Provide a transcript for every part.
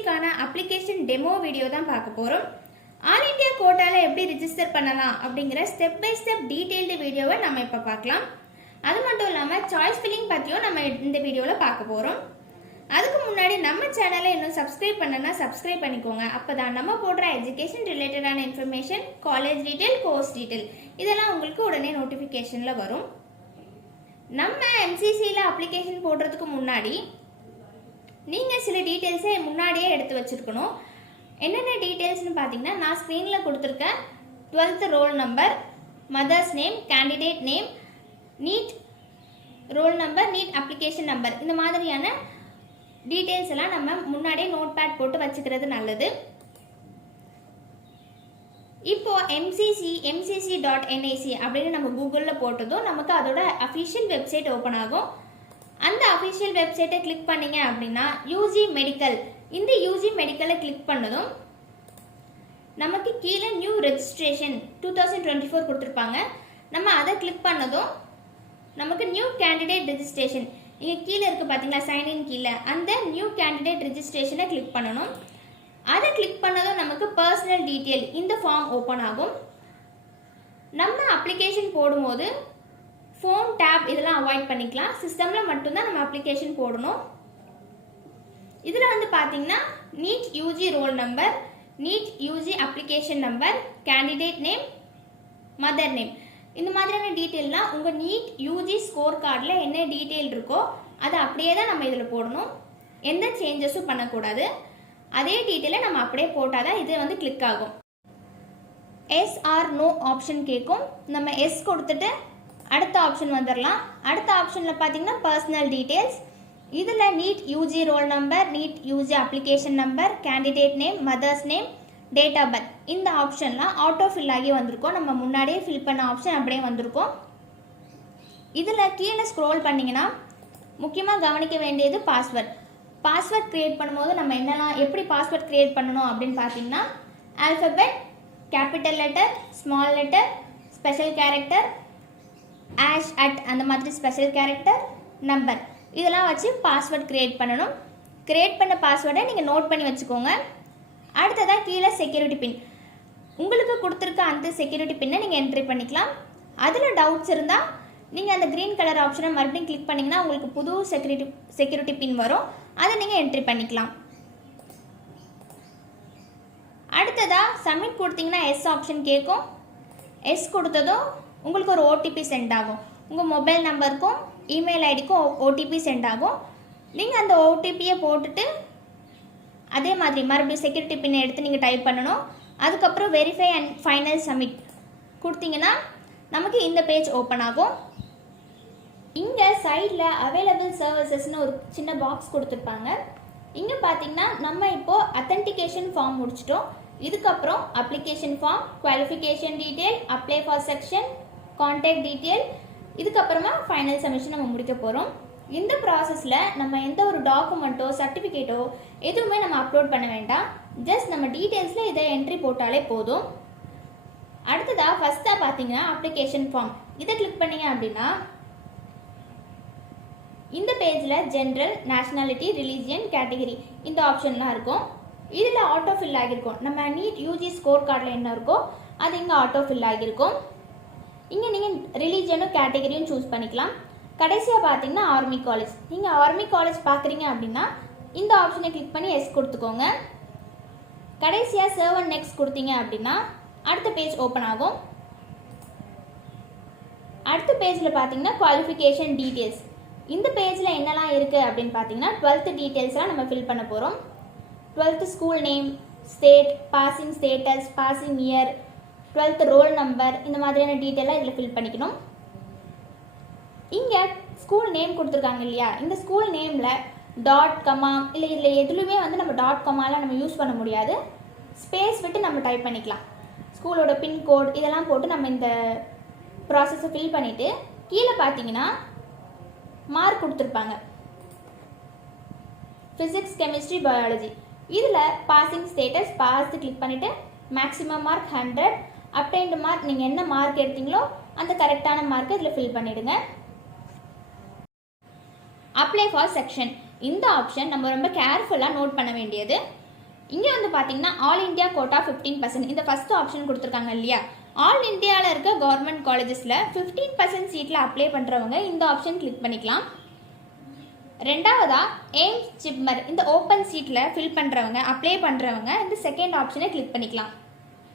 எம்சிசிக்கான application demo video தான் பார்க்க போகிறோம். ஆல் இண்டியா கோட்டாவில் எப்படி ரிஜிஸ்டர் பண்ணலாம் அப்படிங்கிற ஸ்டெப் பை ஸ்டெப் டீட்டெயில்டு வீடியோவை நம்ம இப்போ பார்க்கலாம். அது மட்டும் இல்லாமல் சாய்ஸ் ஃபில்லிங் பற்றியும் நம்ம இந்த வீடியோவில் பார்க்க போகிறோம். அதுக்கு முன்னாடி நம்ம சேனலை இன்னும் சப்ஸ்கிரைப் பண்ணனா சப்ஸ்கிரைப் பண்ணிக்கோங்க. அப்போ தான் நம்ம போடுற எஜுகேஷன் ரிலேட்டடான information, college detail, course detail இதெல்லாம் உங்களுக்கு உடனே நோட்டிஃபிகேஷனில் வரும். நம்ம எம்சிசியில் அப்ளிகேஷன் போடுறதுக்கு முன்னாடி நீங்கள் சில டீட்டெயில்ஸை முன்னாடியே எடுத்து வச்சுருக்கணும். என்னென்ன டீட்டெயில்ஸ்னு பார்த்தீங்கன்னா, நான் ஸ்க்ரீனில் கொடுத்துருக்கேன் 12th roll number, mother's name, candidate name, NEET roll number, NEET application number, இந்த மாதிரியான டீட்டெயில்ஸ் எல்லாம் நம்ம முன்னாடியே நோட் பேட் போட்டு வச்சுக்கிறது நல்லது. இப்போ mcc.nic அப்படின்னு நம்ம கூகுளில் போட்டதும் நமக்கு அதோட அஃபிஷியல் வெப்சைட் ஓப்பன் ஆகும். அந்த அஃபிஷியல் வெப்சைட்டை கிளிக் பண்ணீங்க அப்படின்னா யூஜி மெடிக்கல், இந்த யூஜி மெடிக்கலை கிளிக் பண்ணதும் நமக்கு கீழே நியூ ரெஜிஸ்ட்ரேஷன் 2024 கொடுத்துருப்பாங்க. நம்ம அதை கிளிக் பண்ணதும் நமக்கு நியூ கேண்டிடேட் ரெஜிஸ்ட்ரேஷன் இங்கே கீழே இருக்குது பார்த்தீங்களா, சைன்இன் கீழே, அந்த நியூ கேண்டிடேட் ரெஜிஸ்ட்ரேஷனை கிளிக் பண்ணணும். அதை கிளிக் பண்ணதும் நமக்கு பர்சனல் டீட்டெயில் இந்த ஃபார்ம் ஓப்பன் ஆகும். நம்ம அப்ளிகேஷன் போடும்போது ஃபோன், டேப் இதெல்லாம் அவாய்ட் பண்ணிக்கலாம். சிஸ்டமில் மட்டும்தான் நம்ம அப்ளிகேஷன் போடணும். இதில் வந்து பார்த்தீங்கன்னா NEET UG roll number, NEET UG application number, candidate name, mother name, இந்த மாதிரியான டீட்டெயில்லாம் உங்கள் நீட் யூஜி ஸ்கோர் கார்டில் என்ன டீட்டெயில் இருக்கோ அதை அப்படியே தான் நம்ம இதில் போடணும். எந்த சேஞ்சஸும் பண்ணக்கூடாது. அதே டீட்டெயிலை நம்ம அப்படியே போட்டால் தான் இது வந்து கிளிக் ஆகும். எஸ் ஆர் நோ ஆப்ஷன் கேட்கும். நம்ம எஸ் கொடுத்துட்டு அடுத்த ஆப்ஷன் வந்துடலாம். அடுத்த ஆப்ஷனில் பார்த்தீங்கன்னா பர்சனல் டீட்டெயில்ஸ். இதில் NEET UG roll number, NEET UG application number, candidate name, mother's name, date of birth, இந்த ஆப்ஷன்லாம் ஆட்டோ ஃபில் ஆகி வந்திருக்கும். நம்ம முன்னாடியே ஃபில் பண்ண ஆப்ஷன் அப்படியே வந்திருக்கும். இதில் கீழே ஸ்க்ரோல் பண்ணிங்கன்னா முக்கியமாக கவனிக்க வேண்டியது பாஸ்வேர்ட். பாஸ்வேர்ட் க்ரியேட் பண்ணும்போது நம்ம என்னெல்லாம் எப்படி பாஸ்வேர்ட் க்ரியேட் பண்ணணும் அப்படின்னு பார்த்தீங்கன்னா, alphabet, capital letter, small letter, special character, ash, at, அந்த மாதிரி ஸ்பெஷல் கேரக்டர், நம்பர், இதெல்லாம் வச்சு பாஸ்வேர்ட் க்ரியேட் பண்ணணும். க்ரியேட் பண்ண பாஸ்வேர்டை நீங்கள் நோட் பண்ணி வச்சுக்கோங்க. அடுத்ததாக கீழே செக்யூரிட்டி பின், உங்களுக்கு கொடுத்துருக்க அந்த செக்யூரிட்டி பின்னை நீங்கள் என்ட்ரி பண்ணிக்கலாம். அதில் டவுட்ஸ் இருந்தால் நீங்கள் அந்த க்ரீன் கலர் ஆப்ஷனை மறுபடியும் கிளிக் பண்ணிங்கன்னா உங்களுக்கு புது செக்யூரிட்டி பின் வரும். அதை நீங்கள் என்ட்ரி பண்ணிக்கலாம். அடுத்ததாக சப்மிட் கொடுத்தீங்கன்னா எஸ் ஆப்ஷன் கேட்கும். எஸ் கொடுத்ததும் உங்களுக்கு ஒரு ஓடிபி சென்ட் ஆகும். உங்கள் மொபைல் நம்பருக்கும் இமெயில் ஐடிக்கும் ஓடிபி சென்ட் ஆகும். நீங்கள் அந்த ஓடிபியை போட்டுட்டு அதே மாதிரி மறுபடியும் செக்யூரிட்டி பின்னை எடுத்து நீங்கள் டைப் பண்ணணும். அதுக்கப்புறம் வெரிஃபை அண்ட் ஃபைனல் சப்மிட் கொடுத்தீங்கன்னா நமக்கு இந்த பேஜ் ஓப்பன் ஆகும். இங்கே சைடில் அவைலபிள் சர்வீசஸ்னு ஒரு சின்ன பாக்ஸ் கொடுத்துருப்பாங்க. இங்கே பார்த்தீங்கன்னா நம்ம இப்போது அத்தன்டிகேஷன் ஃபார்ம் முடிச்சிட்டோம். இதுக்கப்புறம் application form, qualification detail, apply for section, contact detail, இதுக்கப்புறமா ஃபைனல் சப்மிஷன் நம்ம முடிக்க போகிறோம். இந்த ப்ராசஸில் நம்ம எந்த ஒரு டாக்குமெண்ட்டோ சர்டிஃபிகேட்டோ எதுவுமே நம்ம அப்லோட் பண்ண வேண்டாம். ஜஸ்ட் நம்ம டீட்டெயில்ஸில் இதை என்ட்ரி போட்டாலே போதும். அடுத்ததாக ஃபஸ்ட்டாக பார்த்தீங்கன்னா அப்ளிகேஷன் ஃபார்ம், இதை கிளிக் பண்ணிங்க அப்படின்னா இந்த பேஜில் ஜென்ரல், நேஷ்னாலிட்டி, ரிலீஜியன், கேட்டகரி இந்த ஆப்ஷன்லாம் இருக்கும். இதில் ஆட்டோ ஃபில் ஆகியிருக்கும். நம்ம நீட் யூஜி ஸ்கோர் கார்டில் என்ன இருக்கோ அது இங்கே ஆட்டோ ஃபில் ஆகியிருக்கும். இங்கே நீங்கள் ரிலீஜியனும் கேட்டகரியும் சூஸ் பண்ணிக்கலாம். கடைசியாக பார்த்தீங்கன்னா ஆர்மி காலேஜ், நீங்கள் ஆர்மி காலேஜ் பார்க்குறீங்க அப்படின்னா இந்த ஆப்ஷனை கிளிக் பண்ணி எஸ் கொடுத்துக்கோங்க. கடைசியாக சர்வ் அண்ட் நெக்ஸ்ட் கொடுத்தீங்க அப்படின்னா அடுத்த பேஜ் ஓப்பன் ஆகும். அடுத்த பேஜில் பார்த்தீங்கன்னா குவாலிஃபிகேஷன் டீட்டெயில்ஸ். இந்த பேஜில் என்னெல்லாம் இருக்குது அப்படின்னு பார்த்தீங்கன்னா 12th டீட்டெயில்ஸ்லாம் நம்ம ஃபில் பண்ண போகிறோம். 12th school name, state, passing status, passing year, 12th roll number, இந்த மாதிரியான டீட்டெயிலாக இதில் ஃபில் பண்ணிக்கணும். இங்கே ஸ்கூல் நேம் கொடுத்துருக்காங்க இல்லையா, இந்த ஸ்கூல் நேமில் டாட் கமா இல்லை இதில் எதுலையுமே வந்து நம்ம டாட் கமாலாம் நம்ம யூஸ் பண்ண முடியாது. ஸ்பேஸ் விட்டு நம்ம டைப் பண்ணிக்கலாம். ஸ்கூலோட பின்கோட் இதெல்லாம் போட்டு நம்ம இந்த ப்ராசஸை ஃபில் பண்ணிவிட்டு கீழே பார்த்தீங்கன்னா மார்க் கொடுத்துருப்பாங்க. ஃபிசிக்ஸ், கெமிஸ்ட்ரி, பயாலஜி, இதில் பாசிங் ஸ்டேட்டஸ் பாஸ் கிளிக் பண்ணிவிட்டு மேக்ஸிமம் மார்க் 100, அப்டைன்டு மார்க் நீங்கள் என்ன மார்க் எடுத்தீங்களோ அந்த கரெக்டான மார்க்கை இதில் ஃபில் பண்ணிவிடுங்க. அப்ளை ஃபார் செக்ஷன், இந்த ஆப்ஷன் நம்ம ரொம்ப கேர்ஃபுல்லாக நோட் பண்ண வேண்டியது. இங்கே வந்து பார்த்தீங்கன்னா ஆல் இந்தியா கோட்டா 15%. இந்த ஃபஸ்ட் ஆப்ஷன் கொடுத்துருக்காங்க இல்லையா, ஆல் இந்தியாவில் இருக்க கவர்மெண்ட் காலேஜஸில் 15% சீட்டில் அப்ளை பண்ணுறவங்க இந்த ஆப்ஷன் கிளிக் பண்ணிக்கலாம். ரெண்டாவதா எய்ம்ஸ் ஜிப்மர் இந்த ஓப்பன் சீட்டில் ஃபில் பண்ணுறவங்க அப்ளை பண்ணுறவங்க இந்த செகண்ட் ஆப்ஷனை கிளிக் பண்ணிக்கலாம்.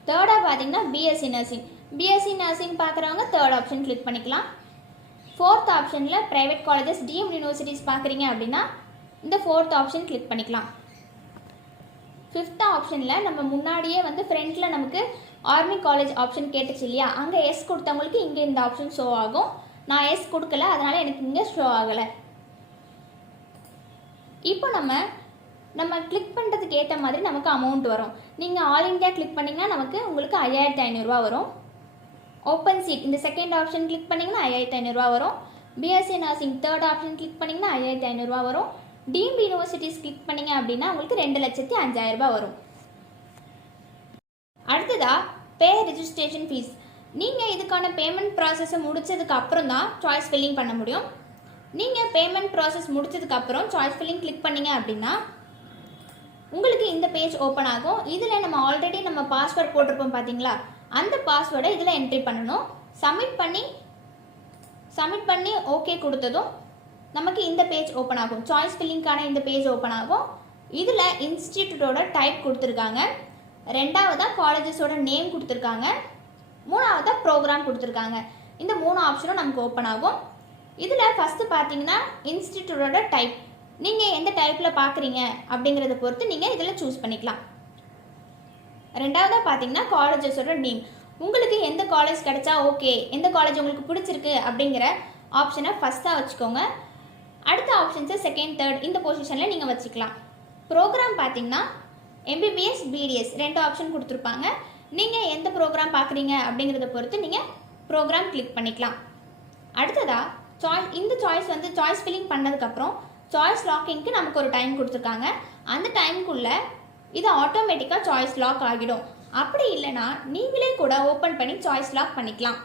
தேர்டாக பார்த்தீங்கன்னா பிஎஸ்சி நர்சிங் பார்க்குறவங்க தேர்ட் ஆப்ஷன் கிளிக் பண்ணிக்கலாம். ஃபோர்த் ஆப்ஷனில் ப்ரைவேட் காலேஜஸ் டீம்டு யூனிவர்சிட்டிஸ் பார்க்குறீங்க அப்படின்னா இந்த ஃபோர்த் ஆப்ஷன் கிளிக் பண்ணிக்கலாம். ஃபிஃப்த் ஆப்ஷனில் நம்ம முன்னாடியே வந்து ஃப்ரண்ட்டில் நமக்கு ஆர்மி காலேஜ் ஆப்ஷன் கேட்டுச்சு இல்லையா, அங்கே எஸ் கொடுத்தவங்களுக்கு இங்கே இந்த ஆப்ஷன் ஷோ ஆகும். நான் எஸ் கொடுக்கல, அதனால் எனக்கு இங்கே ஷோ ஆகலை. இப்போ நம்ம கிளிக் பண்ணுறதுக்கு ஏற்ற மாதிரி நமக்கு அமௌண்ட் வரும். நீங்கள் ஆல் இந்தியா கிளிக் பண்ணிங்கன்னா நமக்கு உங்களுக்கு 5500 வரும். ஓப்பன் சீட் இந்த செகண்ட் ஆப்ஷன் கிளிக் பண்ணிங்கன்னா 5500 வரும். BSc nursing third option click பண்ணிங்கன்னா 5500 வரும். டீம்டு யூனிவர்சிட்டிஸ் கிளிக் பண்ணிங்க அப்படின்னா உங்களுக்கு 2,05,000 வரும். அடுத்ததாக பே ரெஜிஸ்ட்ரேஷன் ஃபீஸ். நீங்கள் இதுக்கான பேமெண்ட் ப்ராசஸை முடித்ததுக்கு அப்புறம் தான் சாய்ஸ் ஃபில்லிங் பண்ண முடியும். நீங்கள் பேமெண்ட் ப்ராசஸ் முடிச்சதுக்கப்புறம் சாய்ஸ் ஃபில்லிங் கிளிக் பண்ணிங்க அப்படின்னா உங்களுக்கு இந்த பேஜ் ஓப்பன் ஆகும். இதில் நம்ம ஆல்ரெடி நம்ம பாஸ்வேர்ட் போட்டிருப்போம் பார்த்தீங்களா, அந்த பாஸ்வேர்டை இதில் என்ட்ரி பண்ணணும். சப்மிட் பண்ணி ஓகே கொடுத்ததும் நமக்கு இந்த பேஜ் ஓப்பன் ஆகும். சாய்ஸ் ஃபில்லிங்கான இந்த பேஜ் ஓப்பன் ஆகும். இதில் இன்ஸ்டிடியூட்டோட டைப் கொடுத்துருக்காங்க, ரெண்டாவதாக காலேஜஸோட நேம் கொடுத்துருக்காங்க, மூணாவதாக ப்ரோக்ராம் கொடுத்துருக்காங்க. இந்த 3 ஆப்ஷனும் நமக்கு ஓப்பன் ஆகும். இதில் ஃபஸ்ட்டு பார்த்தீங்கன்னா இன்ஸ்டிடியூட்டோட டைப், நீங்கள் எந்த டைப்பில் பார்க்குறீங்க அப்படிங்கிறத பொறுத்து நீங்கள் இதில் சூஸ் பண்ணிக்கலாம். ரெண்டாவதாக பார்த்தீங்கன்னா காலேஜஸோட நேம், உங்களுக்கு எந்த காலேஜ் கிடைச்சா ஓகே, எந்த காலேஜ் உங்களுக்கு பிடிச்சிருக்கு அப்படிங்கிற ஆப்ஷனை ஃபஸ்ட்டாக வச்சுக்கோங்க. அடுத்த ஆப்ஷன்ஸை செகண்ட் தேர்ட் இந்த பொசிஷனில் நீங்கள் வச்சுக்கலாம். ப்ரோக்ராம் பார்த்தீங்கன்னா எம்பிபிஎஸ் பிடிஎஸ் 2 ஆப்ஷன் கொடுத்துருப்பாங்க. நீங்கள் எந்த ப்ரோக்ராம் பார்க்குறீங்க அப்படிங்கிறத பொறுத்து நீங்கள் ப்ரோக்ராம் கிளிக் பண்ணிக்கலாம். அடுத்ததாக இந்த சாய்ஸ் வந்து சாய்ஸ் ஃபில்லிங் பண்ணதுக்கப்புறம் சாய்ஸ் லாக்கிங்க்கு நமக்கு ஒரு டைம் கொடுத்துருக்காங்க. அந்த டைமுக்குள்ளே இது ஆட்டோமேட்டிக்காக சாய்ஸ் லாக் ஆகிடும். அப்படி இல்லைனா நீங்களே கூட ஓப்பன் பண்ணி சாய்ஸ் லாக் பண்ணிக்கலாம்.